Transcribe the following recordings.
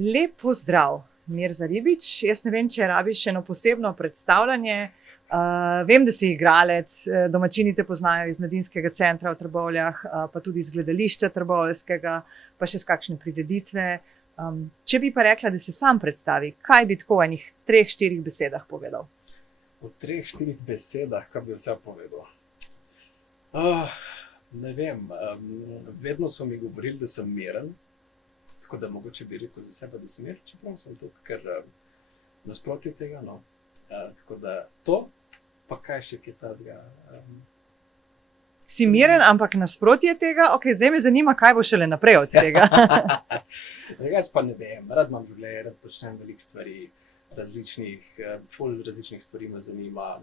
Lep pozdrav, Mirza Ribič. Jaz ne vem, če rabiš eno posebno predstavljanje. Vem, da si igralec, domačini te poznajo iz Mladinskega centra v Trbovljah, pa tudi iz gledališča Trbovljskega, pa še s kakšne prireditve. Če bi pa rekla, da se sam predstavi, kaj bi tako v enih 3-4 besedah povedal? V 3-4 besedah, kaj bi vse povedal? Ne vem, vedno so mi govorili, da sem miren, tako da mogoče bi rekel za sebe, da sem miren, čeprav sem tudi kar nasprotje tega, no. Tako da to, pa kaj še kaj tazga. Si miren, ampak nasprotje tega? Ok, zdaj me zanima, kaj bo šele naprej od tega. Drugače pa ne vem, rad imam življenje, rad počnem veliko stvari, ful različnih stvari me zanima.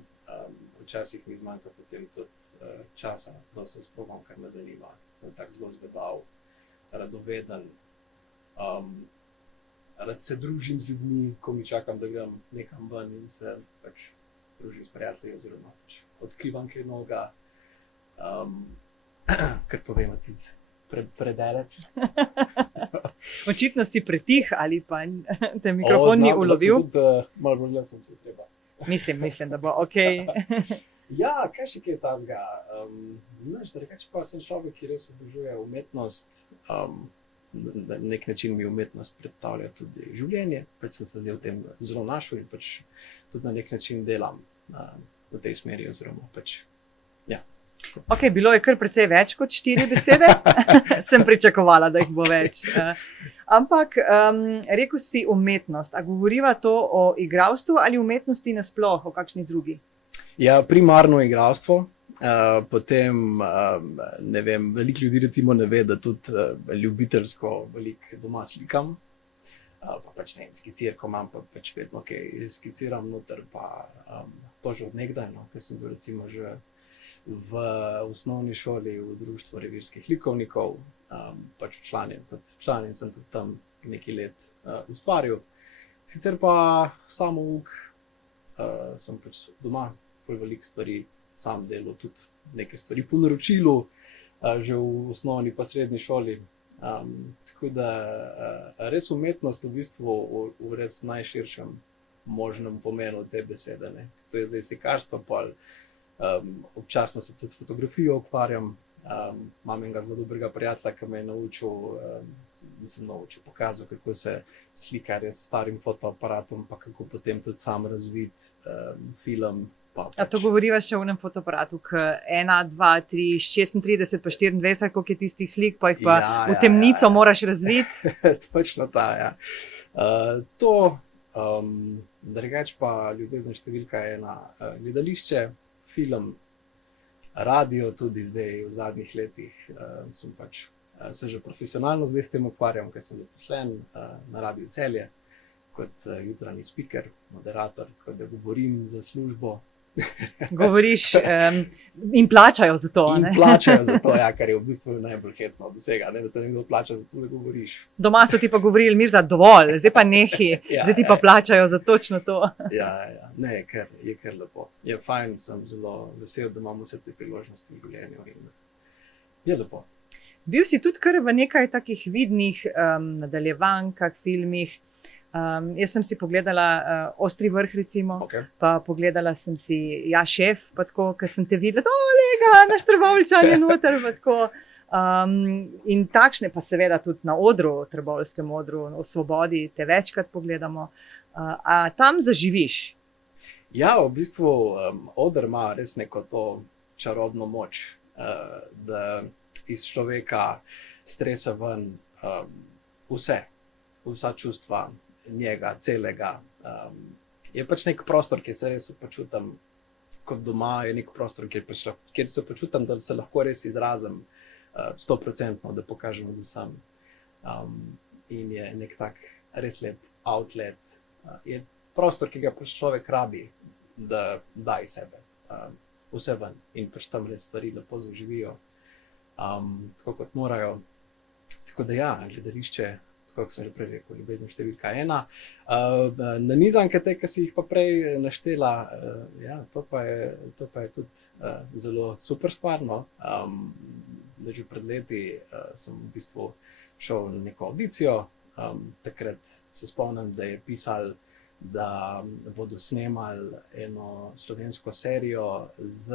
Včasih mi zmanjka potem tudi časa, da se spomnim, kar me zanima. Sem tak zelo zvedav, radoveden. Rad se družim z ljudmi, ko mi čakam, da grem nekam ven in se pač družim s prijatelji oziroma pač odkrivam kaj novega. Kar povem, Matic, predaleč. Očitno si pretih ali pa te mikrofon ni ulovil. Znam, tudi malo bolj glasen, če treba. Mislim, da bo ok. Ja, kaj še kaj tazga. Drugače pa sem človek, ki res obožuje umetnost. Na nek način mi umetnost predstavlja tudi življenje. Pač sem se zdaj v tem zelo našel in pač tudi na nek način delam v tej smeri oziroma pač, ja. Ok, bilo je kar precej več kot 4 besede. Sem pričakovala, da jih bo več. Ampak rekel si umetnost. A govoriva to o igralstvu ali umetnosti nasploh, o kakšni drugi? Ja, primarno igralstvo. Potem, ne vem, veliko ljudi recimo ne ve, da tudi ljubiteljsko veliko doma slikam. Pa pač ne, skicirko imam, pa pač vedno kaj skiciram noter, pa to že od nekdaj, no, ker sem bil recimo že v osnovni šoli v društvu revirskih likovnikov, pač član sem tudi tam nekaj let ustvaril. Sicer pa samouk sem pač doma ful veliko stvari sam delal, tudi neke stvari po naročilu, že v osnovni pa srednji šoli. Tako da res umetnost v bistvu v res najširšem možnem pomenu te besede, ne. To je zdaj slikarstvo, pol občasno se tudi s fotografijo ukvarjam. Imam enega zelo dobrega prijatelja, ki me je naučil, pokazal, kako se slika res s starim fotoaparatom, pa kako potem tudi sam razviti film. A to govoriva še o enem fotoaparatu, k 1, 2, 3, 36 pa 24, koliko je tistih slik, pa jih pa v temnico moraš razviti. Točno ta, ja. To, drugače pa ljubezen številka 1, gledališče, film, radio tudi zdaj v zadnjih letih. Sem pač se že profesionalno zdaj s tem ukvarjam, ker sem zaposlen na Radiu Celje kot jutranji speaker, moderator, tako da govorim za službo. Govoriš in plačajo za to, ne? In plačajo za to, ja, kar je v bistvu najbolj hecno od vsega, ne, da te nekdo plača za to, da govoriš. Doma so ti pa govorili, Mirza, dovolj, zdaj pa nehi, zdaj ti pa plačajo za točno to. Ja, ne, je kar lepo. Je fajn, sem zelo vesel, da imamo vse te priložnosti v življenju in je lepo. Bil si tudi kar v nekaj takih vidnih nadaljevankah, filmih. Jaz sem si pogledala Ostri vrh, recimo, pa pogledala sem si Ja, šef, pa tako, ker sem te videla, lega, naš Trboveljčan je noter, pa tako. In takšne pa seveda tudi na odru, trboveljskem odru, v Svobodi, te večkrat pogledamo. A tam zaživiš? Ja, v bistvu oder ima res neko to čarobno moč, da iz človeka stresa ven vsa čustva njega, celega. Je pač nek prostor, kjer se res počutim kot doma, je nek prostor, kjer se počutim, da se lahko res izrazim 100%, da pokažem, da sem. In je nek tak res lep outlet. Je prostor, ki ga pač človek rabi, da da iz sebe vse ven in pač tam res stvari lepo zaživijo, tako kot morajo. Tako da ja, gledališče, kako sem že prej rekel, ljubezen številka 1. Nanizanke te, ki si jih pa prej naštela, ja, to pa je tudi zelo super stvar, no. Že pred leti sem v bistvu šel na neko audicijo Takrat se spomnim, da je pisal, da bodo snemali eno slovensko serijo z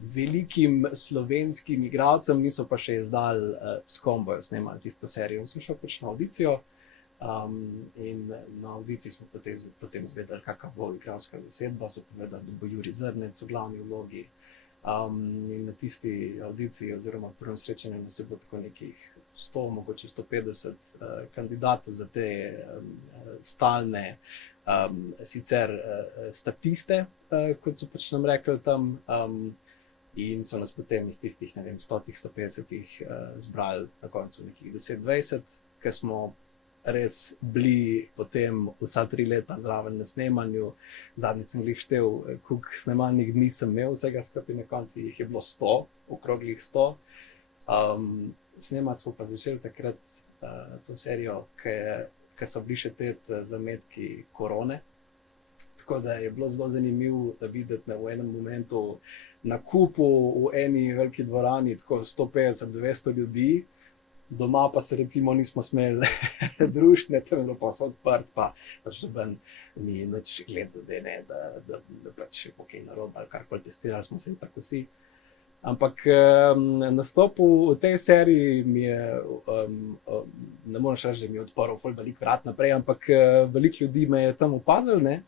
velikim slovenskim igralcem, niso pa še izdali, s kom bojo snemali tisto serijo. Sem šel pač na audicijo, in na audiciji smo potem izvedeli, kakva bo igralska zasedba, so povedali, da bo Jurij Zrnec v glavni vlogi. In na tisti audiciji oziroma prvem srečanju se bo tako nekih 100, mogoče 150 kandidatov za te stalne, sicer statiste, kot so pač nam rekli tam, in so nas potem iz tistih, ne vem, 100, 150 zbrali na koncu nekih 10-20, ker smo res bili potem vsa 3 leta zraven na snemanju. Zadnjič sem glih štel, koliko snemalnih dni sem imel, vsega skupaj na koncu jih je bilo 100, okroglih 100. Snemati smo pa začeli takrat to serijo, ker so bili še te zametki korone. Tako da je bilo zelo zanimivo videti v enem momentu na kupu v eni veliki dvorani tako 150-200 ljudi, doma pa se recimo nismo smeli družiti, tam je bilo pa vse odprt, pa pač noben ni nič gledal zdaj, ne, da pač je kaj narobe ali karkoli, testirali smo se in tako vsi. Ampak nastopil v tej seriji mi je, ne moreš reči, da mi je odprl ful veliko vrat naprej, ampak veliko ljudi me je tam opazilo, ne,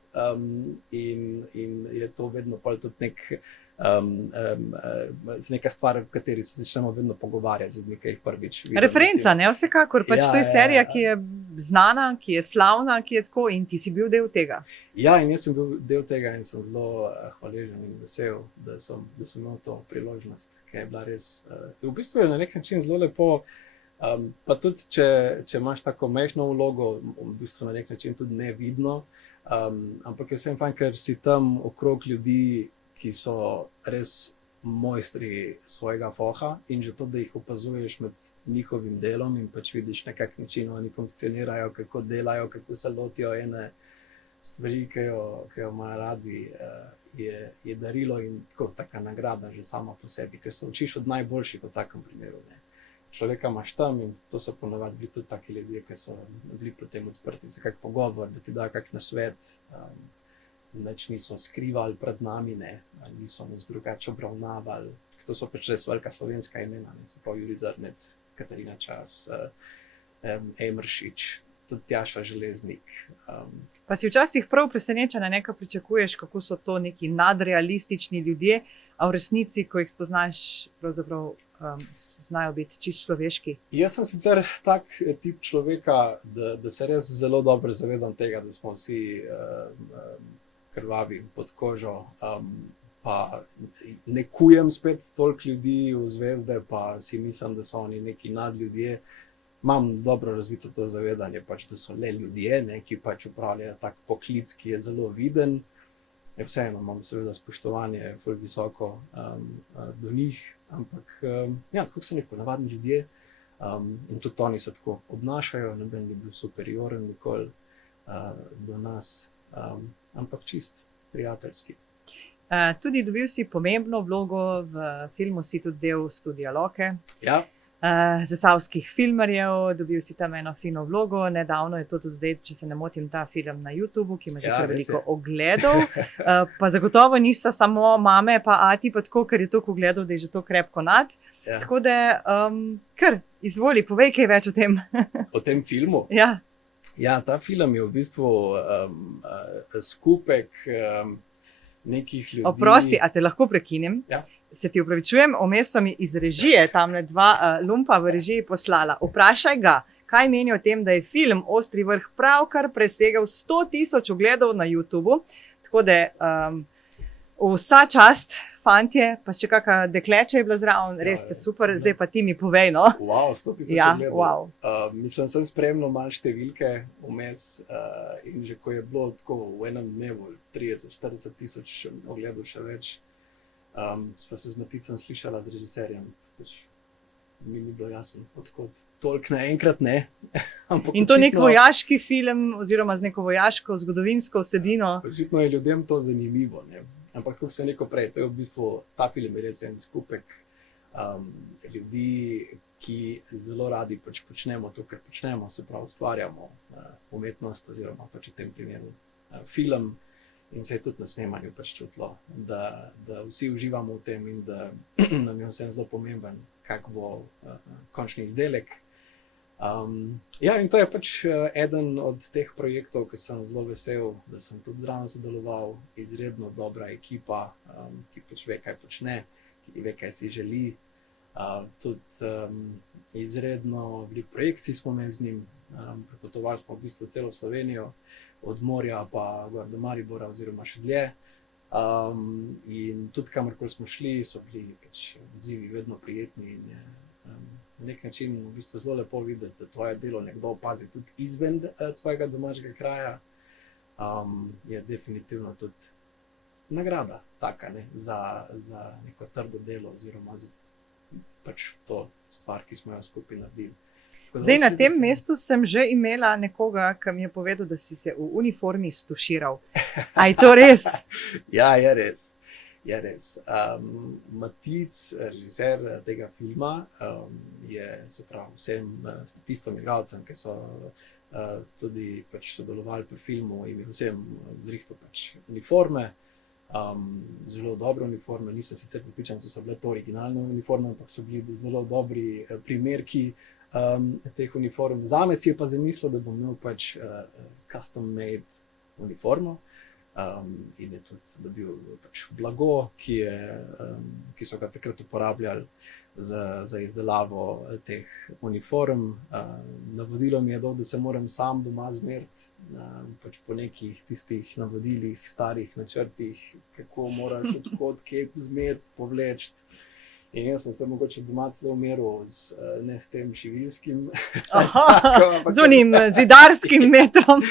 in je to vedno pol tudi neka stvar, v kateri se začnemo vedno pogovarjati z ljudmi, ki jih prvič vidim. Referenca, ne, vsekakor, pač to je serija, ki je znana, ki je slavna, ki je tako, in ti si bil del tega. Ja, in jaz sem bil del tega in sem zelo hvaležen in vesel, da sem imel to priložnost, ki je bila res, v bistvu je na nek način zelo lepo, pa tudi, če imaš tako majhno vlogo, v bistvu na nek način tudi nevidno, ampak je vsem fajn, ker si tam okrog ljudi, ki so res mojstri svojega foha, in že to, da jih opazuješ med njihovim delom in pač vidiš, na kak način oni funkcionirajo, kako delajo, kako se lotijo ene stvari, ki jo imajo radi, je darilo in tako taka nagrada že sama po sebi, ker se učiš od najboljših v takem primeru, ne. Človeka imaš tam in to so ponavadi bili tudi taki ljudje, ki so bili potem odprti za kak pogovor, da ti dajo kak nasvet, nič niso skrivali pred nami, ne, niso nas drugače obravnavali. To so pač res velika slovenska imena, ne, se pravi Jurij Zrnec, Katarina Čas, Emeršič, tudi Tjaša Železnik. Pa si včasih prav presenečena, nekaj pričakuješ, kako so to neki nadrealistični ljudje, a v resnici, ko jih spoznaš, pravzaprav znajo biti čisto človeški. Jaz sem sicer tak tip človeka, da se res zelo dobro zavedam tega, da smo vsi krvavi pod kožo, pa ne kujem spet toliko ljudi v zvezde, pa si mislim, da so oni neki nadljudje. Imam dobro razvito to zavedanje, pač, da so le ljudje, ne, ki pač upravljajo tak poklic, ki je zelo viden. Vseeno imam seveda spoštovanje ful visoko do njih, ampak ja, tako so neki navadni ljudje, in tudi oni se tako obnašajo, noben ni bil superioren nikoli do nas, ampak čist prijateljski. Tudi dobil si pomembno vlogo, v filmu si tudi del Studia Loke. Ja. Zasavskih filmarjev, dobil si tam eno fino vlogo, nedavno je to tudi zdaj, če se ne motim, ta film na YouTubu, ki ima že kar veliko ogledov, pa zagotovo nista samo mame pa ati, pa tako, ker je toliko ogledov, da je že to krepko nad. Ja. Tako da, kar, izvoli, povej kaj več o tem. O tem filmu? Ja. Ja, ta film je v bistvu skupek nekih ljudi. Oprosti, a te lahko prekinem? Ja. Se ti opravičujem, vmes so mi iz režije, tamle 2 lumpa v režiji poslala. Vprašaj ga, kaj meni o tem, da je film Ostri vrh pravkar presegel 100.000 ogledov na YouTubu. Tako da vsa čast, fantje, pa še kakšna dekleče je bila zraven, res ste super, zdaj pa ti mi povej, no. Wow, 100.000 ja, ogledov. Wow. Mislim, sem spremljal malo številke vmes, in že ko je bilo tako v enem dnevu 30-40 tisoč ogledov, še več, sva se z Maticem slišala z režiserjem, pač mi ni bilo jasno, odkot toliko naenkrat, ne. In to nek vojaški film, oziroma z neko vojaško zgodovinsko vsebino. Očitno je ljudem to zanimivo, ne. Ampak tako sem rekel prej, to je v bistvu, ta film je res en skupek ljudi, ki zelo radi pač počnemo to, kar počnemo, se pravi, ustvarjamo umetnost, oziroma pač v tem primeru film. In se je tudi na snemanju pač čutilo, da vsi uživamo v tem in da nam je vsem zelo pomemben, kak bo končni izdelek. Ja, in to je pač eden od teh projektov, ki sem zelo vesel, da sem tudi zraven sodeloval, izredno dobra ekipa, ki pač ve, kaj počne, ki ve, kaj si želi. Tudi izredno veliko projekcij smo imeli z njim, prepotovali smo v bistvu celo Slovenijo, od morja pa gor do Maribora oziroma še dlje. In tudi kamorkoli smo šli, so bili pač odzivi vedno prijetni in je na nek način v bistvu zelo lepo videti, da tvoje delo nekdo opazi tudi izven tvojega domačega kraja. Je definitivno tudi nagrada taka, ne, za neko trdo delo oziroma za pač to stvar, ki smo jo skupaj naredili. Zdaj, na tem mestu sem že imela nekoga, ki mi je povedal, da si se v uniformi stuširal. A je to res? Ja, je res. Je res. Matic, režiser tega filma, je se pravi vsem statistom, igralcem, ki so tudi pač sodelovali pri filmu, in vsem zrihtal pač uniforme. Zelo dobre uniforme, nisem sicer prepričan, da so bile to originalne uniforme, ampak so bili zelo dobri primerki teh uniform. Zame si je pa zamislil, da bom imel pač custom made uniformo. In je tudi dobil pač blago, ki so ga takrat uporabljali za izdelavo teh uniform. Navodilo mi je dal, da se moram sam doma zmeriti, pač po nekih tistih navodilih, starih načrtih, kako moraš odhod, kje zmeriti, povleči. In jaz sem se mogoče doma celo umeril ne s tem šiviljskim. Z unim zidarskim metrom.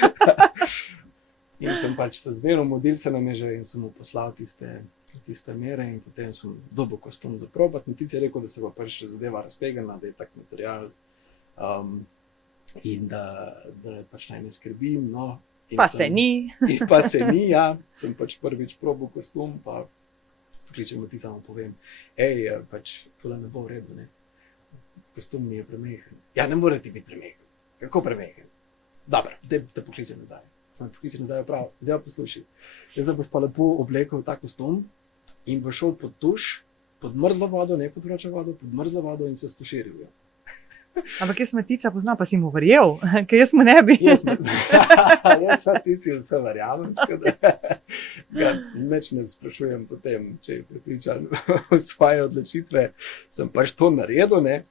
In sem pač se zmeril, modil se nam je že in sem mu poslal tiste mere in potem sem dobil kostum za probat. Matic je rekel, da se bo pač zadeva raztegnila, da je tak material in da pač naj ne skrbim. No. Pa se ni. Pa se ni, ja. Sem pač prvič probal kostum, pa pokličem Matica, mu povem, pač tole ne bo v redu, ne. Kostum mi je premehen. Ja, ne more ti biti premehen. Kako premehen? Dobro, te pokličem nazaj. Pokličem nazaj, prav, zdaj pa poslušaj. Zdaj boš pa lepo oblekel ta kostum in boš šel pod tuš, pod mrzlo vodo, ne pod vročo vodo, pod mrzlo vodo in se stuširil. Ampak jaz Matica poznam, pa si mu verjel, ker jaz mu ne bi. Jaz Matici vse verjamem, tako da ga nič ne sprašujem potem, če je prepričan v svoje odločitve. Sem pač to naredil, ne.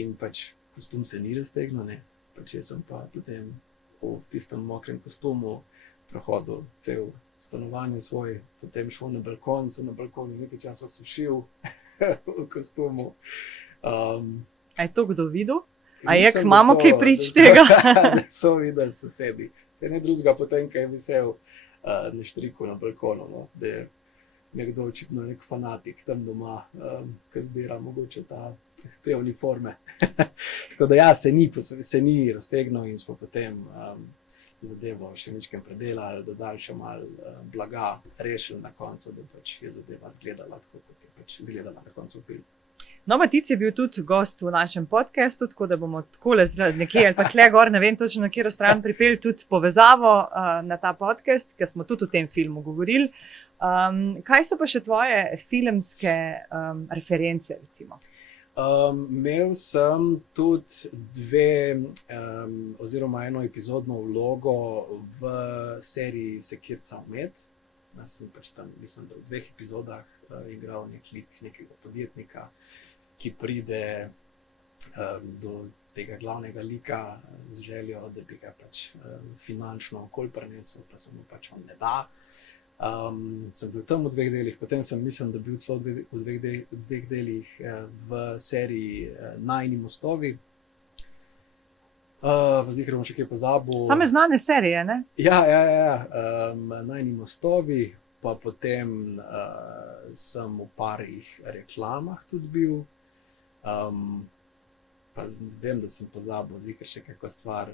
In pač kostum se ni raztegnil, ne. Pač jaz sem pa potem v tistem mokrem kostumu prehodil cel stanovanje svoj, potem šel na balkon, sem na balkonu nekaj časa sušil v kostumu. A je to kdo videl? A je k mamo kaj prič tega? Da so videli sosedi. Se ne drugega potem, kaj je visel na štriku na balkonu, no, da je nekdo očitno nek fanatik tam doma, ki zbira mogoče te uniforme. Tako da ja, se ni raztegnil in smo potem zadevo še ničkem predelali, dodali še malo blaga, rešili na koncu, da pač je zadeva izgledala tako, kot je pač izgledala na koncu filma. No, Matic je bil tudi gost v našem podcastu, tako da bomo takole nekje ali pa tle gor, ne vem točno na katero stran, pripeli tudi povezavo na ta podcast, ker smo tudi o tem filmu govorili. Kaj so pa še tvoje filmske reference, recimo? Imel sem tudi oziroma eno epizodno vlogo v seriji Sekirca Med. Jaz sem pač tam, mislim, da v 2 epizodah igral nek lik nekega podjetnika, ki pride do tega glavnega lika z željo, da bi ga pač finančno okolj prenesel, pa se mu pač on ne da. Sem bil tam v 2 delih, potem sem mislim, da bil celo v 2 delih v seriji Najini mostovi. Zdaj bom še kaj pozabil. Same znane serije, ne? Ja. Najini mostovi, pa potem sem v parih reklamah tudi bil. pa vem, da sem pozabil zikr še kakšno stvar,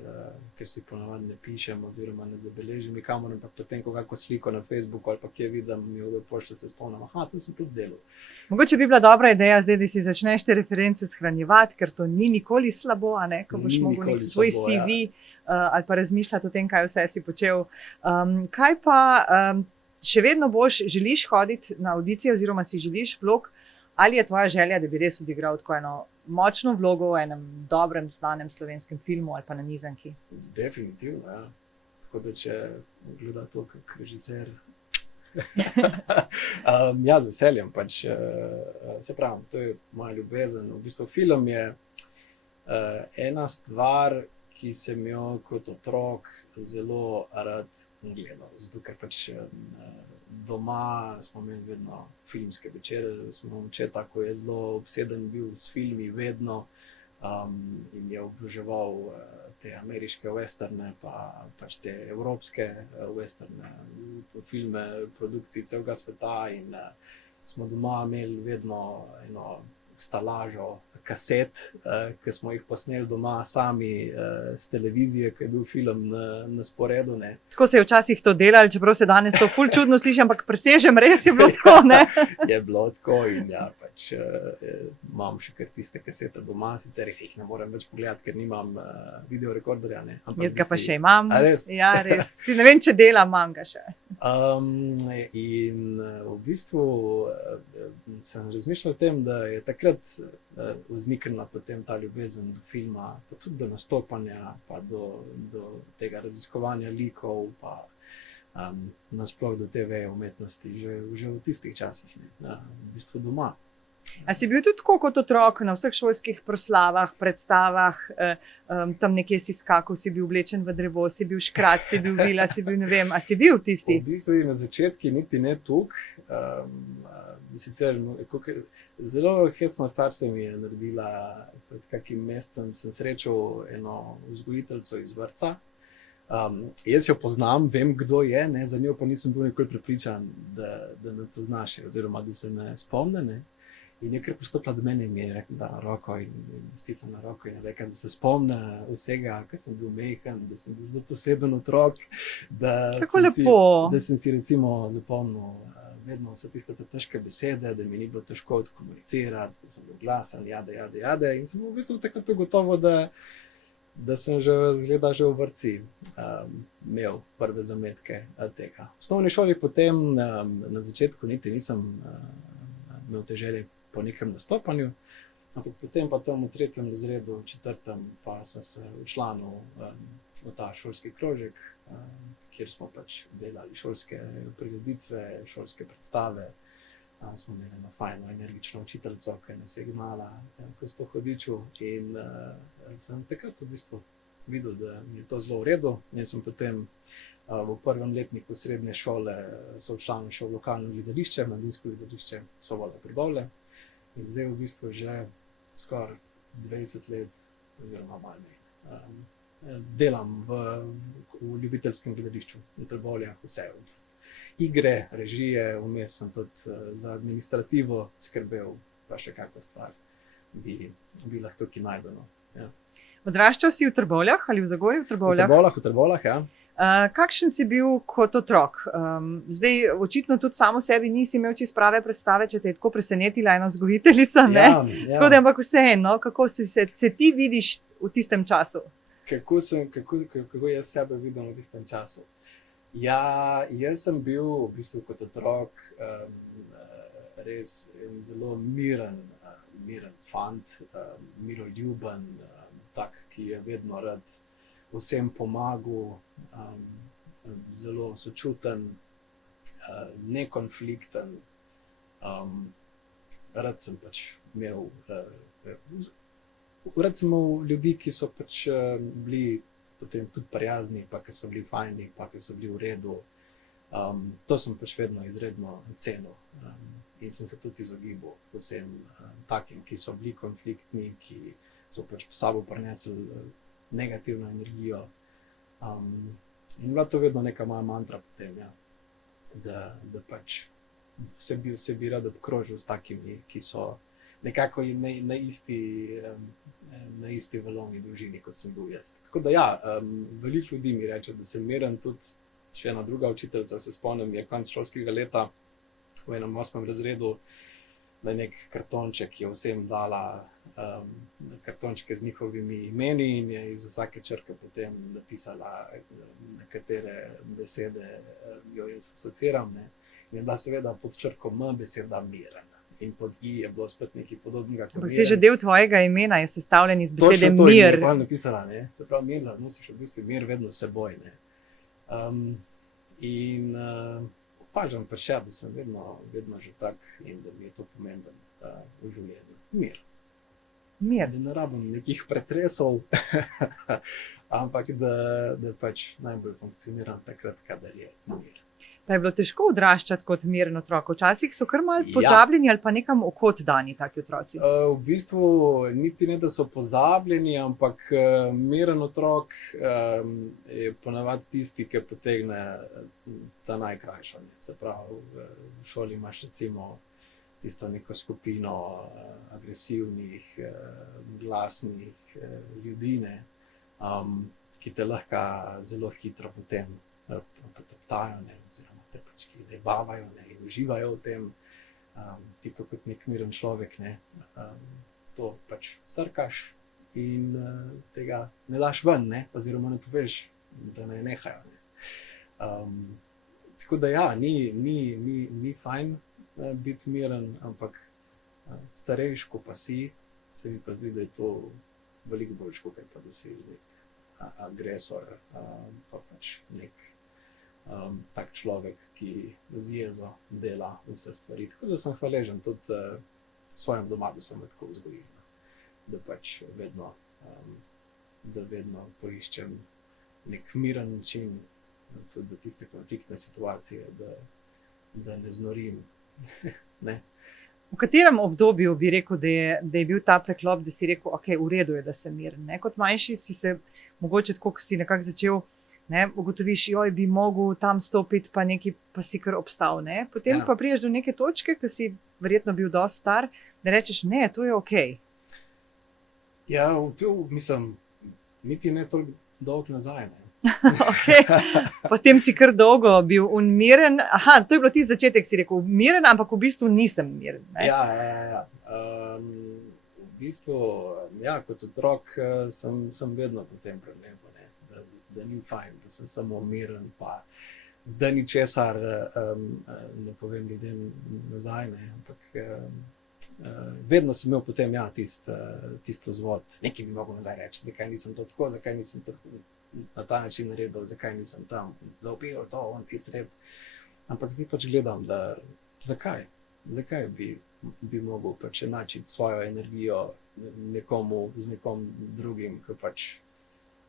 ker si ponavadi ne pišem oziroma ne zabeležim nikamor, ampak potem, ko kako sliko na Facebooku ali pa kje vidim, mi v pošte se spomnim, to sem tudi delal. Mogoče bi bila dobra ideja zdaj, da si začneš te reference shranjevati, ker to ni nikoli slabo, a ne, ko boš mogel nek svoj CV ali pa razmišljati o tem, kaj vse si počel. Kaj pa še vedno želiš hoditi na audicije oziroma si želiš vlog, ali je tvoja želja, da bi res odigral tako eno močno vlogo v enem dobrem, znanem slovenskem filmu ali pa nanizanki? Definitivno, ja. Tako da, če gleda to kak režiser, ja, z veseljem, pač, se pravim, to je moja ljubezen. V bistvu film je ena stvar, ki sem jo kot otrok zelo rad gledal, zato ker pač doma smo imeli vedno filmske večere, smo očeta, ko je zelo obseden bil s filmi vedno, in je oboževal te ameriške westerne, pa pač te evropske westerne filme, produkcije celega sveta, in smo doma imeli vedno eno stalažo kaset, ki smo jih posneli doma sami z televizije, ko je bil film na sporedu. Ne. Tako se je včasih to delalo, čeprav se danes to ful čudno sliši, ampak presežem, res je bilo tako, ne? Je bilo tako in ja, pač imam še kar tiste kasete doma, sicer res jih ne morem več pogledati, ker nimam videorekorderja. Jaz ga pa še imam. A res? Ja, res. Si ne vem, če delam, imam ga še. In v bistvu sem razmišljal o tem, da je takrat vzniknila potem ta ljubezen do filma, pa tudi do nastopanja, pa do tega raziskovanja likov, pa nasploh do te veje umetnosti, že v tistih časih, ne, v bistvu doma. A si bil tudi tako kot otrok na vseh šolskih proslavah, predstavah, tam nekje si skakal, si bil oblečen v drevo, si bil škrat, si bil vila, si bil ne vem, a si bil tisti? V bistvu na začetku niti ne tuk, sicer zelo hecna stvar se mi je naredila, pred kakim mesecem sem srečal eno vzgojiteljico iz vrtca. Jaz jo poznam, vem, kdo je, ne, za njo pa nisem bil nikoli prepričan, da me poznaš oziroma da se me spomne. Ne. In je kar pristopila do mene in mi je rekla, da roko in stisnila roko in je rekla, da se spomne vsega, ker sem bil majhen, da sem bil zelo poseben otrok, da sem si recimo zapomnil vedno vse tiste težke besede, da mi ni bilo težko odkomunicirati, da sem bil glasen, jade. In sem v bistvu takrat ugotovil, da sem že v vrtci imel prve zametke tega. V osnovni šoli potem na začetku niti nisem imel te želje po nekem nastopanju, ampak potem pa tam v 3. razredu, v 4. pa sem se včlanil v ta šolski krožek, kjer smo pač delali šolske prireditve, šolske predstave. Smo imeli eno fajno, energično učiteljico, ki nas je gnala kroz to hodiču, in sem takrat v bistvu videl, da mi je to zelo v redu. Jaz sem potem v 1. letniku srednje šole se včlanil še v lokalno gledališče, mladinsko gledališče Svoboda Trbovlje, in zdaj v bistvu že skoraj 20 let oziroma malo ne. Delam v ljubiteljskem gledališču v Trbovljah, vse od igre, režije, vmes sem tudi za administrativo skrbel, pa še kakšna stvar bi lahko tukaj najdeno. Ja. Odraščal si v Trbovljah ali v Zagorju? V Trbovljah, ja. Kakšen si bil kot otrok? Zdaj, očitno tudi samo sebi nisi imel čisto prave predstave, če te je tako presenetila ena vzgojiteljica, ne? Ja. Tako da, ampak vseeno, kako se ti vidiš v tistem času? Kako jaz sebe vidim v tistem času? Ja, jaz sem bil v bistvu kot otrok res zelo miren fant, miroljuben, tak, ki je vedno rad vsem pomagal, zelo sočuten, nekonflikten. Rad sem pač imel ljudi, ki so pač bili potem tudi prijazni, pa ki so bili fajni, pa ki so bili v redu. To sem pač vedno izredno cenil. In sem se tudi izogibal vsem takim, ki so bili konfliktni, ki so pač po sabo prinesli negativno energijo. In bila to vedno neka moja mantra potem, ja, da pač se bi rad obkrožil s takimi, ki so nekako na na isti valovni dolžini, kot sem bil jaz. Tako da ja, veliko ljudi mi reče, da sem miren. Tudi še ena druga učiteljica, se spomnim, je konec šolskega leta v enem 8. razredu na nek kartonček je vsem dala kartončke z njihovimi imeni in je iz vsake črke potem napisala, nekatere besede jo jaz asociiram. In je bila seveda pod črko M beseda miren. In pod I je bilo spet nekaj podobnega. Vse že del tvojega imena je sestavljen iz besede mir. Točno to mir. je napisala, ne? Se pravi, mir, nosiš v bistvu mir vedno s seboj. Ne? Opažam pa še, da sem vedno že tak in da mi je to pomembno v življenju. Mir. Mir. Da ne rabim nekih pretresov, ampak da pač najbolj funkcioniram takrat, kadar je mir. Pa je bilo težko odraščati kot miren otrok. Včasih so kar malo pozabljeni ali pa nekam v kot dani taki otroci. V bistvu niti ne, da so pozabljeni, ampak miren otrok je ponavadi tisti, ki potegne ta najkrajšo. Se pravi, v šoli imaš recimo tisto neko skupino agresivnih, glasnih ljudi, ki te lahko zelo hitro potem poteptajo, oziroma te pač ki zabavajo in uživajo v tem, ti pa kot nek miren človek, to pač srkaš in tega ne daš ven, oziroma ne poveš, da ne nehajo. Tako da ja, ni fajn biti miren, ampak starejš, ko pa si, se mi pa zdi, da je to veliko bolj škoda, pa da si nek agresor, pa pač nek tak človek, ki z jezo dela vse stvari. Tako da sem hvaležen tudi svojim doma, da sem me tako vzgojil, da pač vedno poiščem nek miren način, tudi za tiste konfliktne situacije, da ne znorim. Ne. V katerem obdobju bi rekel, da je bil ta preklop, da si rekel, ok, v redu je, da sem miren. Kot manjši si se mogoče tako, ko si nekako začel, ugotoviš, joj, bi mogel tam stopiti, pa si kar obstal. Potem pa priješ do neke točke, ko si verjetno bil dosti star, da rečeš, ne, to je ok. Ja, mislim, niti ne toliko dolgo nazaj. Okay. Potem si kar dolgo bil miren. Aha, to je bilo tisti začetek, si rekel, miren, ampak v bistvu nisem miren. Ja. V bistvu, kot otrok sem vedno potem preneval, da ni fajn, da sem samo miren, pa da ni česar, ne povem ljudem nazaj, ampak vedno sem imel potem tisto vzvod. Nekaj bi mogel nazaj reči, zakaj nisem to tako, zakaj nisem to na ta način naredil, zakaj nisem tam zaupil to, tisti rep. Ampak zdaj pač gledam, da zakaj bi mogel pač enačiti svojo energijo z nekom drugim, ki pač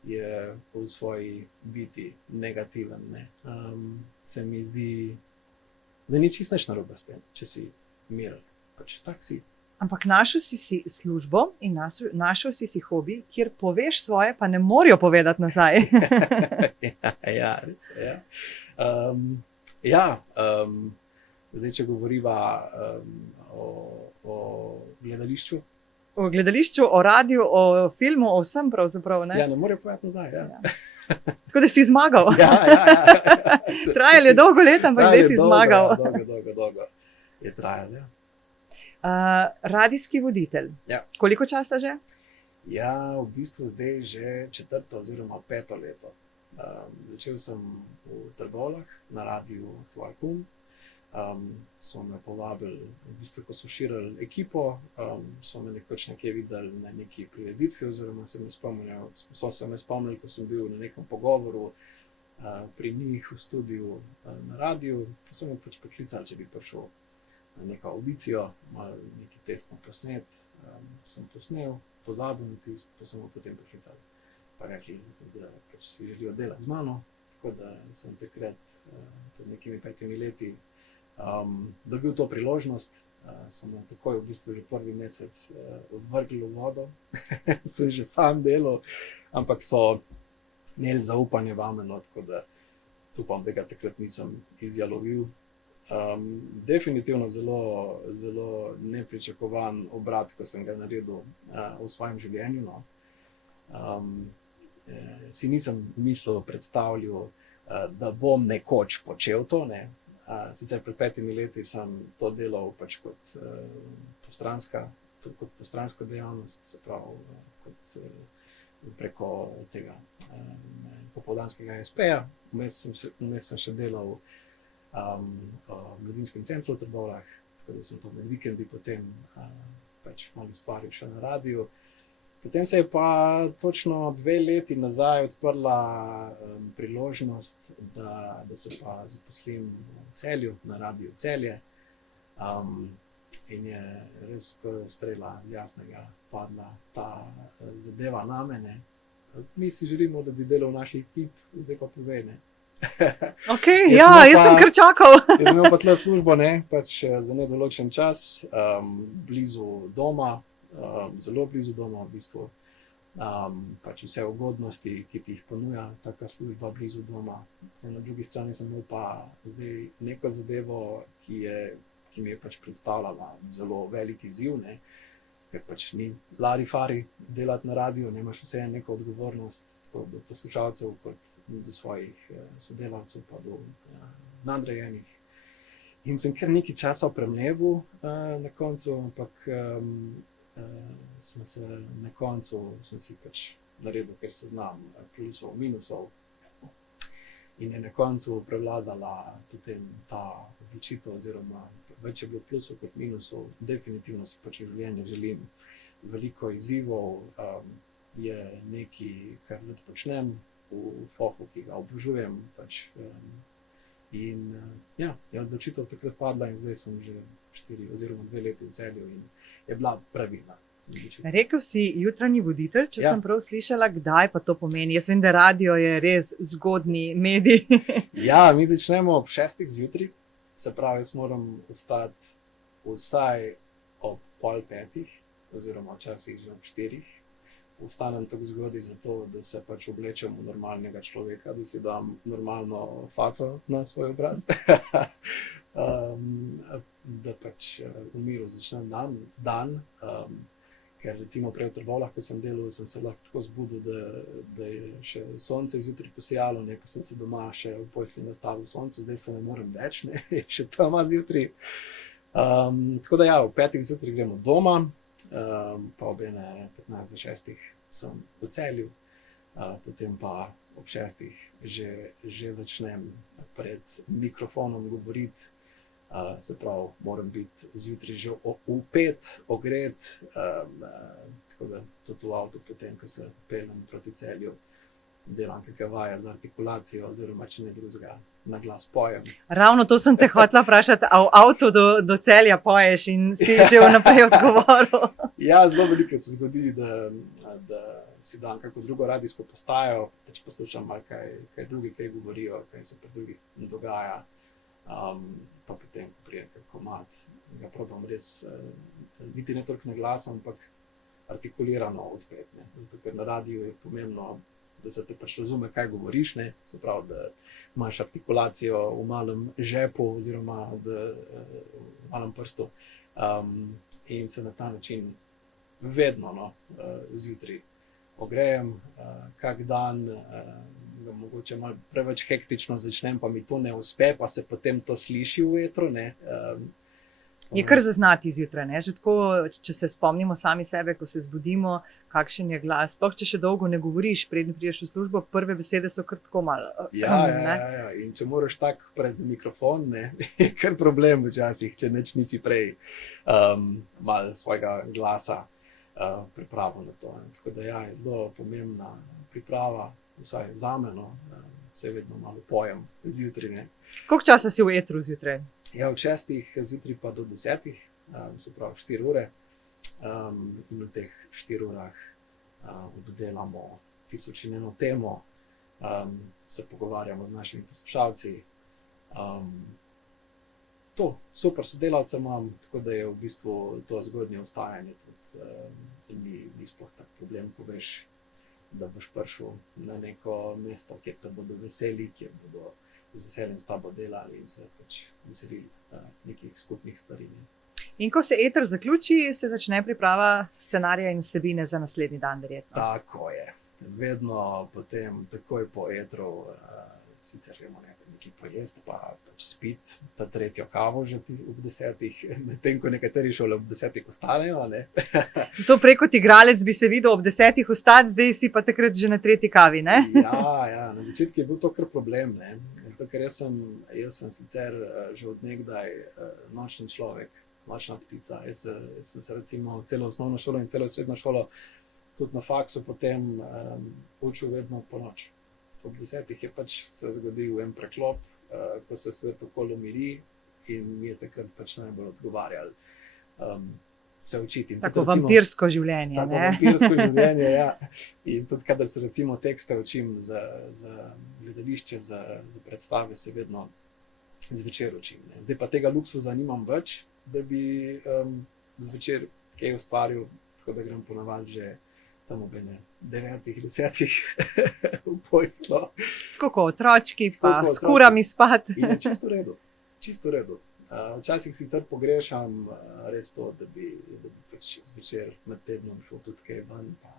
je v svoji biti negativen. Se mi zdi, da ni čisto nič narobe s tem, če si miren. Pač tak si. Ampak našel si službo in našel si hobi, kjer poveš svoje, pa ne morajo povedati nazaj. Zdaj, če govoriva o gledališču. O gledališču, o radiu, o filmu, o vsem pravzaprav. Ja, ne morajo povedati nazaj. Tako da si zmagal. Ja. Trajalo je dolgo let, ampak zdaj si zmagal. Dolgo je trajalo, ja. Radijski voditelj. Ja. Koliko časa že? Ja, v bistvu zdaj že 4. oziroma 5. leto. Začel sem v Trbovljah na radiju Tvarkum. So me povabili, v bistvu, ko so širili ekipo, so me nekoč nekje videli na neki prireditvi, oziroma so me spomnili, ko sem bil na nekem pogovoru pri njih v studiu na radiju, pa so me pač poklicali, če bi prišel na neko audicijo, malo neki testno posnet, sem posnel, pozabil na tisto, pa so me potem poklicali. Pa rekli, da pač si želijo delati z mano, tako da sem takrat pred nekimi 5 leti dobil to priložnost. Sem takoj v bistvu že prvi mesec odvrgli v vodo, sem že sam delal, ampak so imeli zaupanje vame, tako da upam, da ga takrat nisem izjalovil. Definitivno zelo nepričakovan obrat, ko sem ga naredil v svojem življenju. Si nisem mislil, predstavljal, da bom nekoč počel to. Ne. Sicer pred 5 leti sem to delal pač kot postransko dejavnost, se pravi kot preko tega popoldanskega SP-ja. Vmes sem še delal v mladinskem centru v Trbovljah, tako da sem to med vikendi potem pač malo ustvaril še na radiju. Potem se je pa točno 2 leti nazaj odprla priložnost, da se pa zaposlim v Celju, na radiju Celje. In je res strela z jasnega padla ta zadeva name, ne. Mi si želimo, da bi delal v naši ekip, zdaj pa povej, ne. Okay, jaz sem kar čakal. Jaz sem imel pa tle službo, ne, pač za nedoločen čas, blizu doma, zelo blizu doma v bistvu. Pač vse ugodnosti, ki ti jih ponuja taka služba blizu doma. Na drugi strani sem imel pa zdaj neko zadevo, ki mi je pač predstavljala zelo velik izziv, ne, ker pač ni lari-fari delati na radiju, nemaš vse neko odgovornost, tako do poslušalcev, kot do svojih sodelavcev, pa do nadrejenih. In sem kar nekaj časa premleval na koncu, ampak na koncu sem si pač naredil, ker seznam plusov, minusov. In je na koncu prevladala potem ta odločitev, oziroma več je bilo plusov kot minusov. Definitivno si pač v življenju želim veliko izzivov, je nekaj, kar rad počnem v fohu, ki ga obožujem. Pač, in ja, je odločitev takrat padla in zdaj sem že 4 oziroma 2 leti v Celju in je bila pravilna. Rekel si jutranji voditelj, če sem prav slišala, kdaj pa to pomeni? Jaz vem, da radio je res zgodnji medij. Ja, mi začnemo ob 6 zjutraj, se pravi, jaz moram vstati vsaj ob 4:30, oziroma včasih že ob 4. Vstanem tako zgodaj zato, da se pač oblečem v normalnega človeka, da si dam normalno faco na svoj obraz. Da pač v miru začnem dan. Ker recimo prej v Trbovljah, ko sem delal, sem se lahko tako zbudil, da je še sonce zjutraj posijalo, ne, ko sem se doma še v postelji nastavil v soncu, zdaj se ne morem več, ne, še tama zjutraj. Tako da ja, ob 5 zjutraj gremo doma, pa ob 15 do 6 sem v Celju, potem pa ob 6 že začnem pred mikrofonom govoriti. Se pravi, moram biti zjutraj že vpet, ogret, tako da tudi v avtu potem, ko se peljem proti Celju, delam kakšne vaje za artikulacijo, oziroma če ne drugega, na glas pojem. Ravno to sem te hotela vprašati, a v avtu do Celja poješ in si že vnaprej odgovoril? Ja, zelo veliko se zgodi, da si dam kako drugo radijsko postajo, pač poslušam malo kaj drugi, kaj govorijo, kaj se pri drugih dogaja. Pa potem, ko prijem kak komad, ga probam res, niti ne toliko na glas, ampak artikulirano odpet, ne. Zato, ker na radiju je pomembno, da se te pač razume, kaj govoriš, ne. Se pravi, da imaš artikulacijo v malem žepu, oziroma v malem prstu, in se na ta način vedno, zjutraj ogrejem, kak dan, mogoče malo preveč hektično začnem, pa mi to ne uspe, pa se potem to sliši v etru, ne. Je kar zaznati zjutraj, ne? Že tako, če se spomnimo sami sebe, ko se zbudimo, kakšen je glas. Sploh, če še dolgo ne govoriš, preden prideš v službo, prve besede so kar tako malo. Ja. In če moraš tako pred mikrofon, ne, je kar problem včasih, če nič nisi prej malo svojega glasa pripravil na to. Tako da ja, je zelo pomembna priprava, vsaj zame, no, se vedno malo pojem zjutraj, ne. Koliko časa si v etru zjutraj? Ja, od 6 zjutraj pa do 10, se pravi 4 ure. In v teh 4 urah obdelamo 1001 temo, se pogovarjamo z našimi poslušalci. To, super sodelavce imam, tako da je v bistvu to zgodnje vstajanje tudi ni sploh tak problem, ko veš, da boš prišel na neko mesto, kjer te bodo veseli, kjer bodo z veseljem s tabo delali in se pač veselili nekih skupnih stvari. In ko se eter zaključi, se začne priprava scenarija in vsebine za naslednji dan, verjetno. Tako je. Vedno potem, takoj po etru, sicer gremo nekaj pojesti, pa pač spiti, ta tretjo kavo že ob 10, medtem ko nekateri šole ob 10 ostanejo. To preko igralec bi se videl ob 10 vstati, zdaj si pa takrat že na tretji kavi, ne? Ja, na začetku je bil to kar problem, ne. Zato, ker jaz sem sicer že od nekdaj nočni človek, nočna ptica. Jaz sem se recimo celo osnovno šolo in celo srednjo šolo, tudi na faksu potem učil vedno po noč. Ob 10 je pač se zgodil en preklop, ko se svet okoli umiri in mi je takrat pač najbolj odgovarjal se učiti. Tako vampirsko življenje, tako ne? Vampirsko življenje, ja. In tudi kadar se recimo tekste učim za gledališče, za predstave, se vedno zvečer učim, ne. Zdaj pa tega luksuza nimam več, da bi zvečer kaj ustvaril, tako da grem ponavadi že tam ob 9, 10 v posteljo. Tako kot otročki, pa s kurami spat. In je čisto v redu, čisto v redu. Včasih sicer pogrešam res to, da bi pač zvečer med tednom šel tudi kaj ven, pa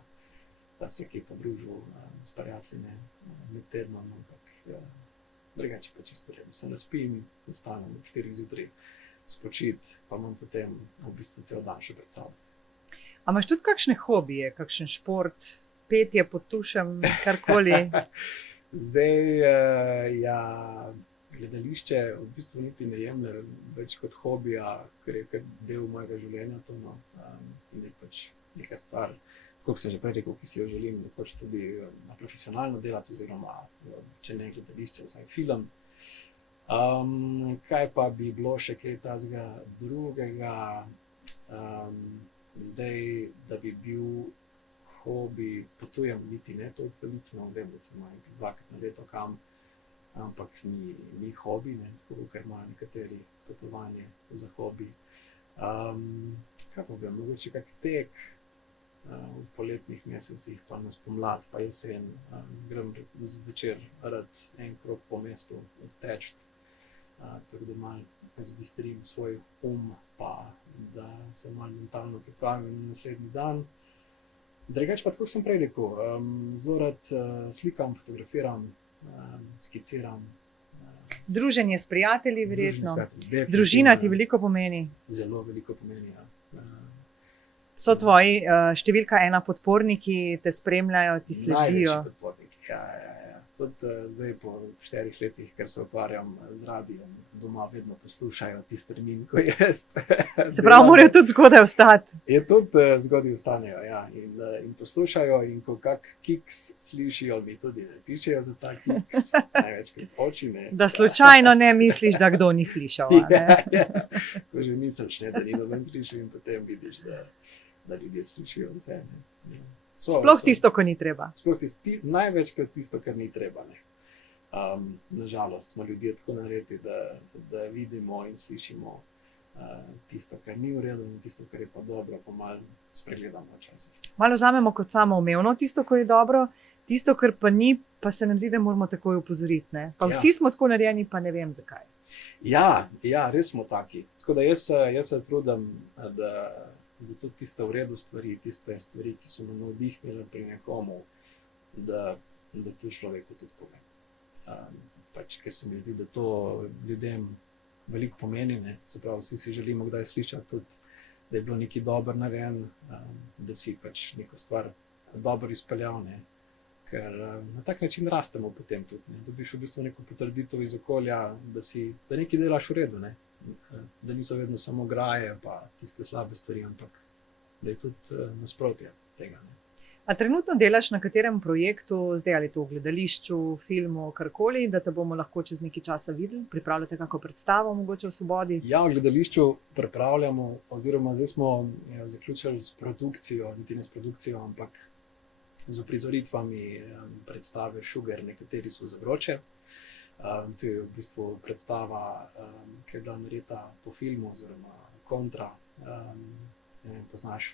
da se kaj podružil s prijatelji med tednom, ampak drugače pa čisto v redu. Se naspim, ostanem ob 4 zjutraj spočit, pa imam potem v bistvu cel dan še pred sabo. A imaš tudi kakšne hobije, kakšen šport, petje pod tušem, karkoli? Zdaj, ja, gledališče v bistvu niti ne jemljem več kot hobija, ker je kar del mojega življenja to, no. In je pač neka stvar, kot sem že prej rekel, ki si jo želim nekoč tudi profesionalno delati, oziroma če ne gledališče, vsaj film. Kaj pa bi bilo še kaj takega drugega? Zdaj, da bi bil hobi, potujem niti ne toliko veliko, no, vem, recimo 2-krat na leto kam, ampak ni hobi, ne, tako ker imajo nekateri potovanje za hobi. Kaj pa bi, mogoče kak tek v poletnih mesecih, pa na spomlad, pa jesen, grem zvečer rad en krog po mestu odteč, tako da malo zbistrim svoj pa da se malo mentalno pripravim na naslednji dan. Drugače pa, tako sem prej rekel, zelo rad slikam, fotografiram, skiciram. Druženje s prijatelji, verjetno. Družina ti veliko pomeni? Zelo veliko pomeni, ja. So tvoji številka 1 podporniki, te spremljajo, ti sledijo? Največji podporniki, ja. Tudi zdaj po 4 letih, ker se ukvarjam z radijem, doma vedno poslušajo tisti termin, ko jaz Se pravi, morajo tudi zgodaj vstati? Je tudi zgodaj vstanejo, ja. In poslušajo, in ko kak kiks slišijo, mi tudi ne pišejo za ta kiks, največkrat oči ne. Da slučajno ne misliš, da kdo ni slišal, a ne? Ja. Ko že misliš, ne, da ni noben slišal, in potem vidiš, da ljudje slišijo vse, ne. Sploh tisto, ko ni treba. Največkrat tisto, kar ni treba, ne. Nažalost smo ljudje tako narejeni, da vidimo in slišimo tisto, kar ni v redu, in tisto, kar je pa dobro, pa malo spregledamo včasih. Malo vzamemo kot samoumevno tisto, ko je dobro, tisto, kar pa ni, pa se nam zdi, da moramo takoj opozoriti, ne. Pa vsi smo tako narejeni, pa ne vem zakaj. Ja, res smo taki. Tako da jaz se trudim, da tudi tiste v redu stvari, tiste stvari, ki so me navdihnile pri nekomu, da to človeku tudi pove. Pač, ker se mi zdi, da to ljudem veliko pomeni, ne. Se pravi, vsi si želimo kdaj slišati tudi, da je bilo nekaj dobro narejen, da si pač neko stvar dobro izpeljal, ne. Ker na tak način rastemo potem tudi, ne. Dobiš v bistvu neko potrditev iz okolja, da nekaj delaš v redu, ne. Da niso vedno samo graje pa tiste slabe stvari, ampak da je tudi nasprotje tega, ne. A trenutno delaš na katerem projektu, zdaj ali to v gledališču, filmu, karkoli, da te bomo lahko čez nekaj časa videli? Pripravljate kako predstavo, mogoče v Svobodi? Ja, v gledališču pripravljamo, oziroma zdaj smo zaključili s produkcijo, niti ne s produkcijo, ampak z uprizoritvami predstave Sugar, nekateri so za vroče. To je v bistvu predstava, ki je bila narejena po filmu, oziroma kontra. Ne vem, poznaš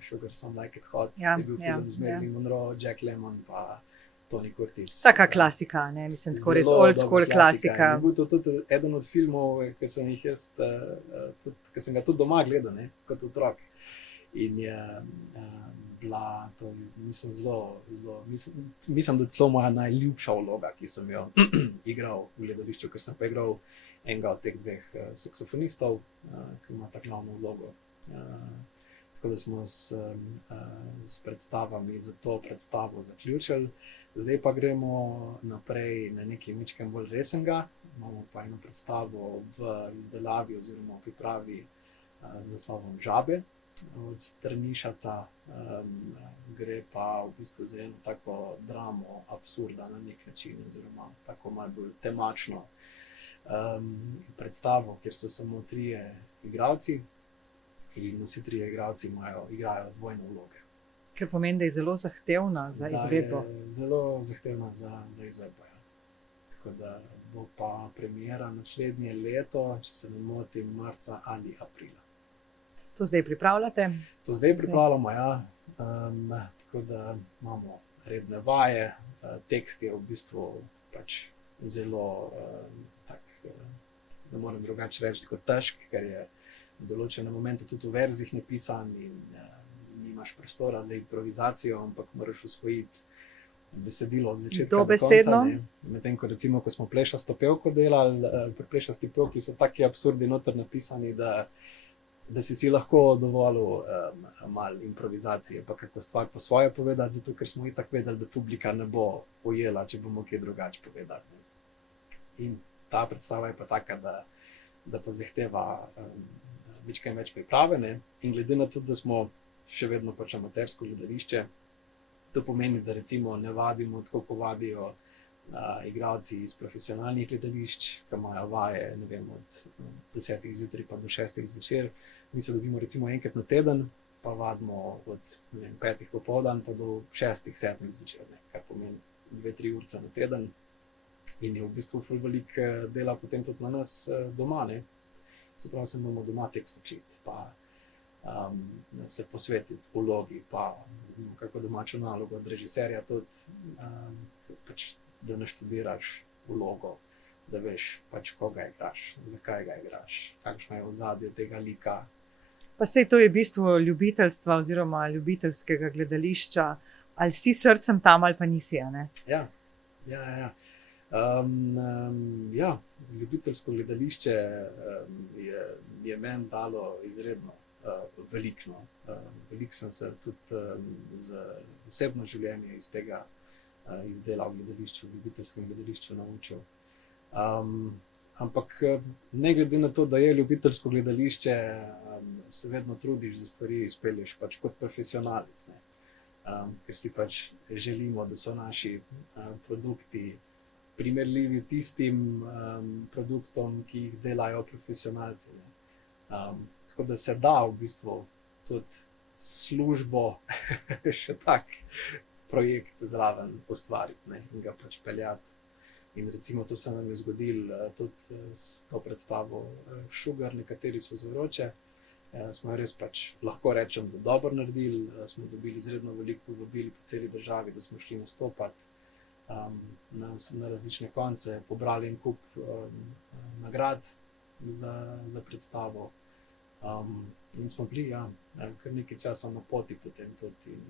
Sugar, Some Like It Hot, je bil film z Marilyn Monroe, Jack Lemmon pa Tony Curtis. Taka klasika, ne? Mislim, tako res old school klasika. Je bil to tudi eden od filmov, ki sem ga tudi doma gledal, ne? Kot otrok. In je bila to, mislim, da celo moja najljubša vloga, ki sem jo igral v gledališču, ker sem pa igral enega od teh dveh saksofonistov, ki ima ta glavno vlogo. Tako da smo s predstavami za to predstavo zaključili. Zdaj pa gremo naprej na nekaj mičkem bolj resnega. Imamo pa eno predstavo v izdelavi oziroma v pripravi z naslovom Žabe od Strnišata. Gre pa v bistvu za eno tako dramo absurda na nek način oziroma tako malo bolj temačno predstavo, kjer so samo 3 igralci in vsi 3 igralci igrajo dvojne vloge. Kar pomeni, da je zelo zahtevna za izvedbo. Zelo zahtevna za izvedbo. Ja. Tako da bo pa premiera naslednje leto, če se ne motim, marca ali aprila. To zdaj pripravljate? To zdaj pripravljamo, ja. Tako da imamo redne vaje. Tekst je v bistvu pač zelo ne morem drugače reči kot težk, ker je v določenem momentu tudi v verzih napisan in nimaš prostora za improvizacijo, ampak moraš usvojiti besedilo od začetka do konca. Medtem ko recimo, ko smo Plešasto pevko delali, pri Plešasti pevki so taki absurdi noter napisani, da si lahko dovolil malo improvizacije, pa kako stvar po svoje povedati, zato ker smo itak vedeli, da publika ne bo ujela, če bomo kaj drugače povedali. In ta predstava je pa taka, da pa zahteva več priprave, ne? In glede na to, da smo še vedno pač amatersko gledališče, to pomeni, da recimo ne vadimo tako, ko vadijo igralci iz profesionalnih gledališč, ki imajo vaje, ne vem, od 10 zjutraj pa do 6 zvečer. Mi se dobimo recimo enkrat na teden, pa vadimo od 5 popoldan pa do 6, 7 zvečer, kar pomeni 2-3 urce na teden. In je v bistvu ful veliko dela potem tudi na nas doma, ne. Se pravi, se moramo doma tekst učiti, pa se posvetiti vlogi, pa kako domačo nalogo od režiserja tudi, pač, da naštudiraš vlogo, da veš pač koga igraš, zakaj ga igraš, kakšno je ozadje tega lika. Pa saj to je bistvo ljubiteljstva oziroma ljubiteljskega gledališča. Ali si srcem tam ali pa nisi, a ne? Ja. Ljubiteljsko gledališče je meni dalo izredno veliko. Veliko sem se tudi z osebno življenje iz tega izdela v gledališču, v ljubiteljskem gledališču naučil. Ampak ne glede na to, da je ljubiteljsko gledališče, se vedno trudiš, da stvari izpelješ pač kot profesionalec, ne. Ker si pač želimo, da so naši produkti primerljivi tistim produktom, ki jih delajo profesionalci. Tako da se da v bistvu tudi službo še tak projekt zraven ustvariti, ne, in ga pač peljati. In recimo to se nam je zgodilo tudi s to predstavo Sugar, nekateri so zvroče. Smo jo res pač lahko rečem, da dobro naredili, smo dobili izredno veliko povabil po celi državi, da smo šli nastopati na različne konce, pobrali en kup nagrad za predstavo. In smo bili kar nekaj časa na poti potem tudi in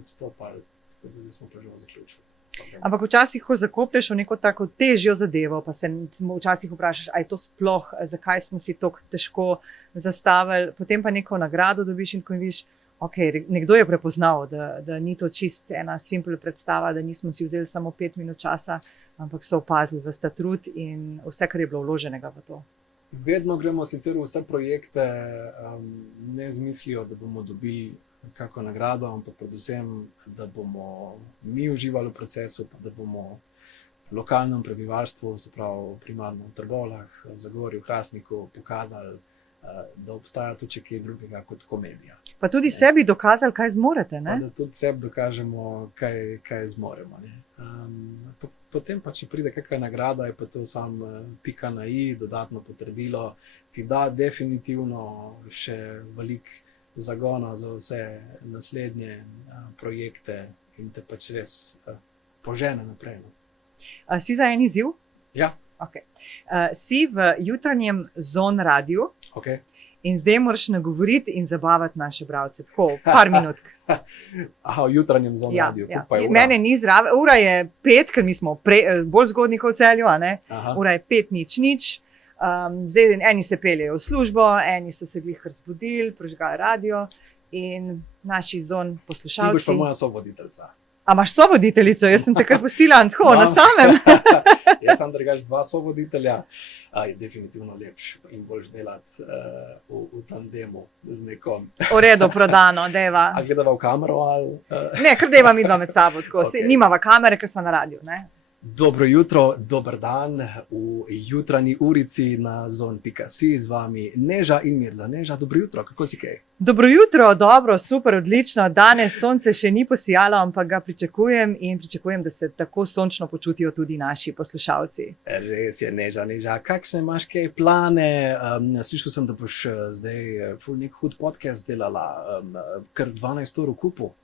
nastopali, tako da smo pa že zaključili. Ampak včasih, ko zakoplješ v neko tako težjo zadevo, pa se včasih vprašaš, a je to sploh, zakaj smo si tako težko zastavili, potem pa neko nagrado dobiš in ko vidiš, ok, nekdo je prepoznal, da ni to čist ena simpel predstava, da nismo si vzeli samo 5 minut časa, ampak so opazili ves ta trud in vse, kar je bilo vloženega v to. Vedno gremo sicer v vse projekte, ne z mislijo, da bomo dobili kako nagrado, ampak predvsem, da bomo mi uživali v procesu, pa da bomo lokalnem prebivalstvu, se pravi primarno v Trbovljah, Zagorju, Hrastniku, pokazali, da obstaja tudi kaj drugega kot komedija. Pa tudi sebi dokazali, kaj zmorete, ne? Pa da tudi sebi dokažemo, kaj zmoremo, ne. Potem pa, če pride kakšna nagrada, je pa to sam pika na i, dodatno potrdilo, ti da definitivno še veliko zagona za vse naslednje projekte in te pač res požene naprej. No. Si za en izziv? Ja, Okay. Si v jutranjem Zon radiju ok. in zdaj moraš nagovoriti in zabavati naše bralce. Tako, par minut. Aha, v jutranjem Zon radiju. Ja. Pa je ura. Mene ni zraven, ura je 5, ker mi smo bolj zgodni kot v Celju, a ne? Aha. Ura je 5:00. Zdaj eni se peljejo v službo, eni so se glih razbudili, prižgali radio in naši Zon Ti boš poslušalci. pa moja sovoditeljica. A imaš sovoditeljico? Jaz sem te kar pustila tako na samem. Jaz sem drugač 2 sovoditelja. Je definitivno lepš in boljš delati v tandemu z nekom. V redu, prodano, deva. A gledava v kamero ali... Ne, kar deva midva med sabo, tako. Ok. Nimava kamere, ker smo na radiju, ne? Dobro jutro, dober dan v jutranji urici na zon.si z vami Neža in Mirza. Neža, dobro jutro, kako si kaj? Dobro jutro, dobro, super, odlično. Danes sonce še ni posijalo, ampak ga pričakujem in pričakujem, da se tako sončno počutijo tudi naši poslušalci. Res je, Neža. Kakšne imaš kaj plane? Slišal sem, da boš zdaj ful nek hud podcast delala, kar 12 ur v kupu.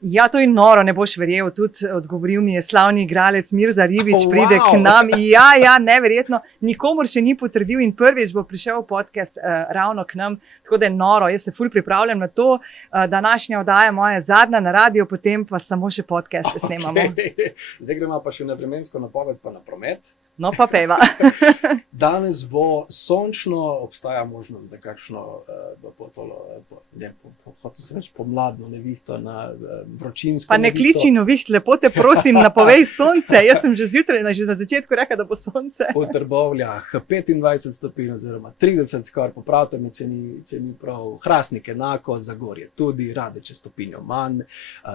Ja, to je noro, ne boš verjel. Tudi odgovoril mi je slavni igralec Mirza Ribič, pride Wow. k nam. Ja, neverjetno. Nikomur še ni potrdil in prvič bo prišel podcast ravno k nam. Tako da je noro, jaz se ful pripravljam na to. Današnja oddaja je moja zadnja na radiju, potem pa samo še podcaste snemamo. Okay. Zdaj gremo pa še na vremensko napoved, pa na promet. No pa peva. Danes bo sončno, obstaja možnost za kakšno hotel se reči pomladno nevihto na vročinsko. Pa ne nevihto. kliči noviht, lepo te prosim, napovej sonce. Jaz sem že zjutraj, že na začetku rekla, da bo sonce. V Trbovljah 25 stopinj oziroma 30 skoraj, popravite me, če ni prav. Hrastnik enako, Zagorje tudi, Radeče stopinjo manj.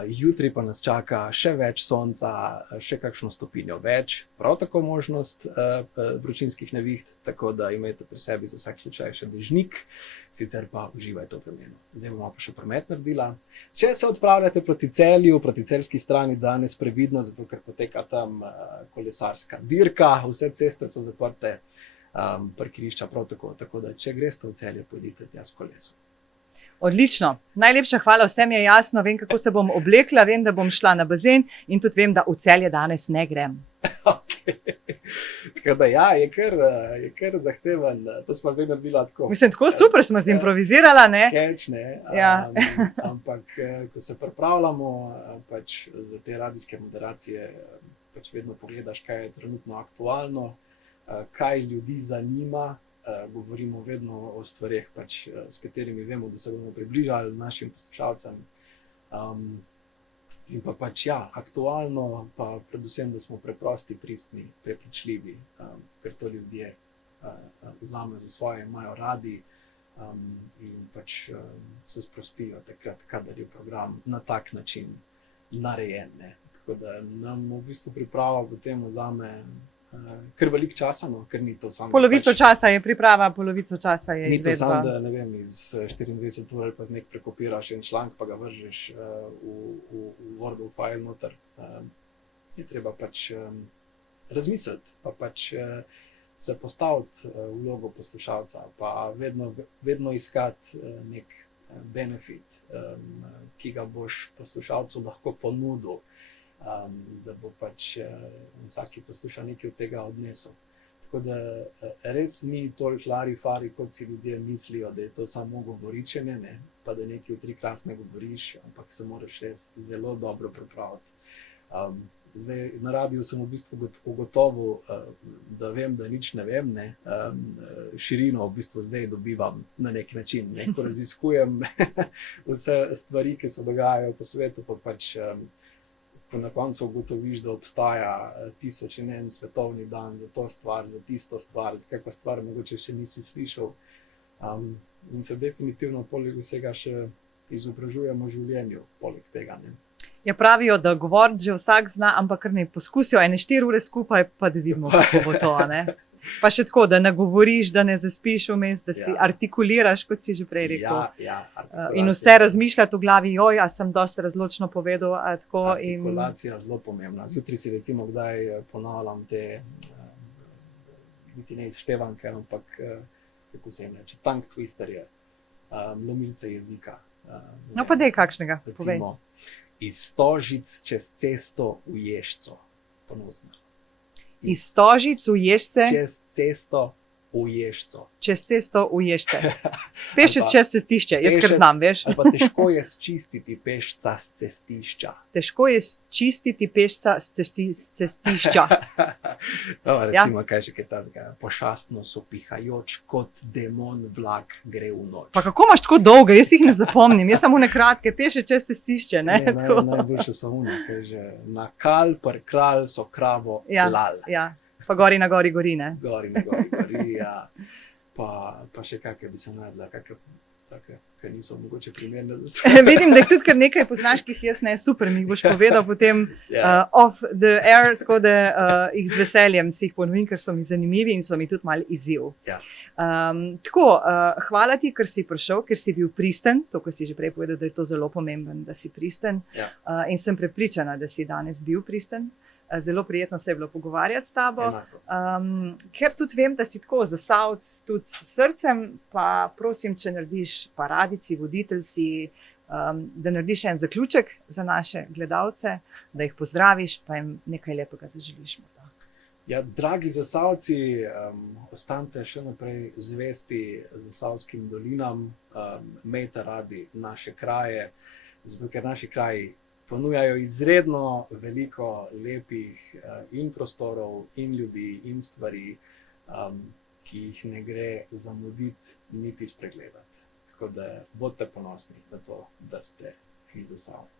Jutri pa nas čaka še več sonca, še kakšno stopinjo več. Prav tako možnost vročinskih neviht, tako da imejte pri sebi za vsak slučaj še dežnik, sicer pa uživajte v vremenu. Zdaj bomo pa še promet naredila. Če se odpravljate proti Celju, proti celjski strani, danes previdno, zato ker poteka tam kolesarska dirka, vse ceste so zaprte, parkirišča prav tako da če greste v Celje, pojdite tja s kolesom. Odlično. Najlepša hvala, vsem je jasno, vem, kako se bom oblekla, vem, da bom šla na bazen in tudi vem, da v Celje danes ne grem. Okay. Tako da ja, je kar zahteven, to smo zdaj naredila tako. Mislim, tako super smo zimprovizirala, ne? Skeč, ne? Ja. Ampak ko se pripravljamo pač za te radijske moderacije, pač vedno pogledaš, kaj je trenutno aktualno, kaj ljudi zanima. Govorimo vedno o stvareh, pač, s katerimi vemo, da se bomo približali našim poslušalcem. In pa pač ja, aktualno, pa predvsem, da smo preprosti, pristni, prepričljivi, ker to ljudje vzamejo za svoje, imajo radi in pač se sprostijo takrat, kadar je program na tak način narejen. Ne. Tako da nam v bistvu priprava potem vzame kar veliko časa, no, ker ni to samo. Polovico časa je priprava, polovico časa je Ni to samo, izvedba. da ne vem, iz 24 ur ali pa z nek prekopiraš en članek, pa ga vržeš v Wordov file noter. Je treba pač razmisliti, pa pač se postaviti v vlogo poslušalca, pa vedno iskati nek benefit, ki ga boš poslušalcu lahko ponudil. Da bo pač vsak, ki posluša, nekaj od tega odnesel. Tako da res ni toliko lari-fari, kot si ljudje mislijo, da je to samo govoričenje, ne? Pa da nekaj v 3 krasne govoriš, ampak se moraš res zelo dobro pripraviti. Zdaj, na radiju sem v bistvu ugotovil, da vem, da nič ne vem, ne? Širino v bistvu zdaj dobivam na nek način, ne? Ko raziskujem vse stvari, ki se dogajajo po svetu, pa pač ko na koncu ugotoviš, da obstaja 1000 in en svetovni dan za to stvar, za tisto stvar, za kakšno stvar mogoče še nisi slišal. In se definitivno poleg vsega še izobražujemo v življenju poleg tega. Ne? Ja, pravijo, da govoriti že vsak zna, ampak kar ne poskusijo 4 ure skupaj, pa da vidimo, kako bo to, ne? Pa še tako, da ne govoriš, da ne zaspiš vmes, da si artikuliraš, kot si že prej rekel. In vse razmišljati v glavi, joj, a sem dosti razločno povedal. Artikulacija je zelo pomembna. Zjutraj si recimo kdaj ponavljam te, niti ne izštevanke, ampak kako se jim reče, tongue twisterje, lomilce jezika. No pa dej kakšnega, povej. Recimo, iz Stožic čez cesto v Ježco. ponosna. Iz Stožic v Ježce, Čez cesto v Ježco. čez cesto v Ježce. Peš Ali pa čez cestišče, jaz kar pešec, znam, veš. Ali pa težko je sčistiti pešca z cestišča. Težko je čistiti pešca s cestišča. No, recimo, kaj še kaj tazga. Pošastno sopihajoč kot demon vlak gre v noč. Pa kako imaš tako dolge, jaz jih ne zapomnim, jaz samo nekratke, peše čez cestišče, ne? Najboljše so une, kaj že na kal, per kralj so kravo Ja. lal. Ja, pa gori na gori gori, ne? Gori, na gori, gori, ja. Pa še kakve bi se najdla, kakve, ki niso mogoče primerne za vse. Vidim, da jih tudi kar nekaj poznaš, ki jih jaz ne, super, mi jih boš povedal potem off the air, tako da jih z veseljem si jih ponovim, ker so mi zanimivi in so mi tudi mal izziv. Ja. Hvala ti, ker si prišel, ker si bil pristen, to, ko si že prej povedal, da je to zelo pomemben, da si pristen. Ja. In sem prepričana, da si danes bil pristen. Zelo prijetno se je bilo pogovarjati s tabo, ker tudi vem, da si tako zasavc tudi s srcem, pa prosim, če narediš paradici, voditelj si, da narediš en zaključek za naše gledalce, da jih pozdraviš, pa jim nekaj lepega zaželiš. Ja, dragi zasavci, ostanite še naprej zvesti zasavskim dolinam, imejte radi naše kraje, zato ker naši kraji ponujajo izredno veliko lepih in prostorov, in ljudi, in stvari, ki jih ne gre zamuditi, niti spregledati. Tako da bodite ponosni na to, da ste iz Zasavja.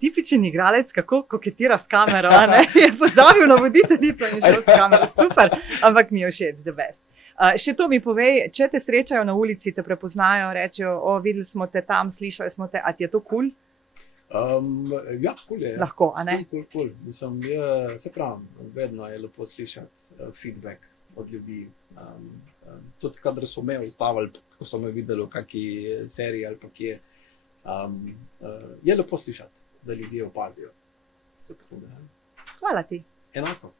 Tipičen igralec, kako koketira s kamero, ne? Je pozabil na voditeljico in šel s kamero, super, ampak mi je všeč, the best. Še to mi povej, če te srečajo na ulici, te prepoznajo, rečejo, videli smo te tam, slišali smo te, a ti je to kul? Ja, kul je. Lahko, a ne? Kul. Mislim, se pravim, vedno je lepo slišati feedback od ljudi. Tudi, kadar so me ustavili, ko so me videli v kakšni seriji ali pa kje, je lepo slišati, da ljudje opazijo. Hvala ti. Enako.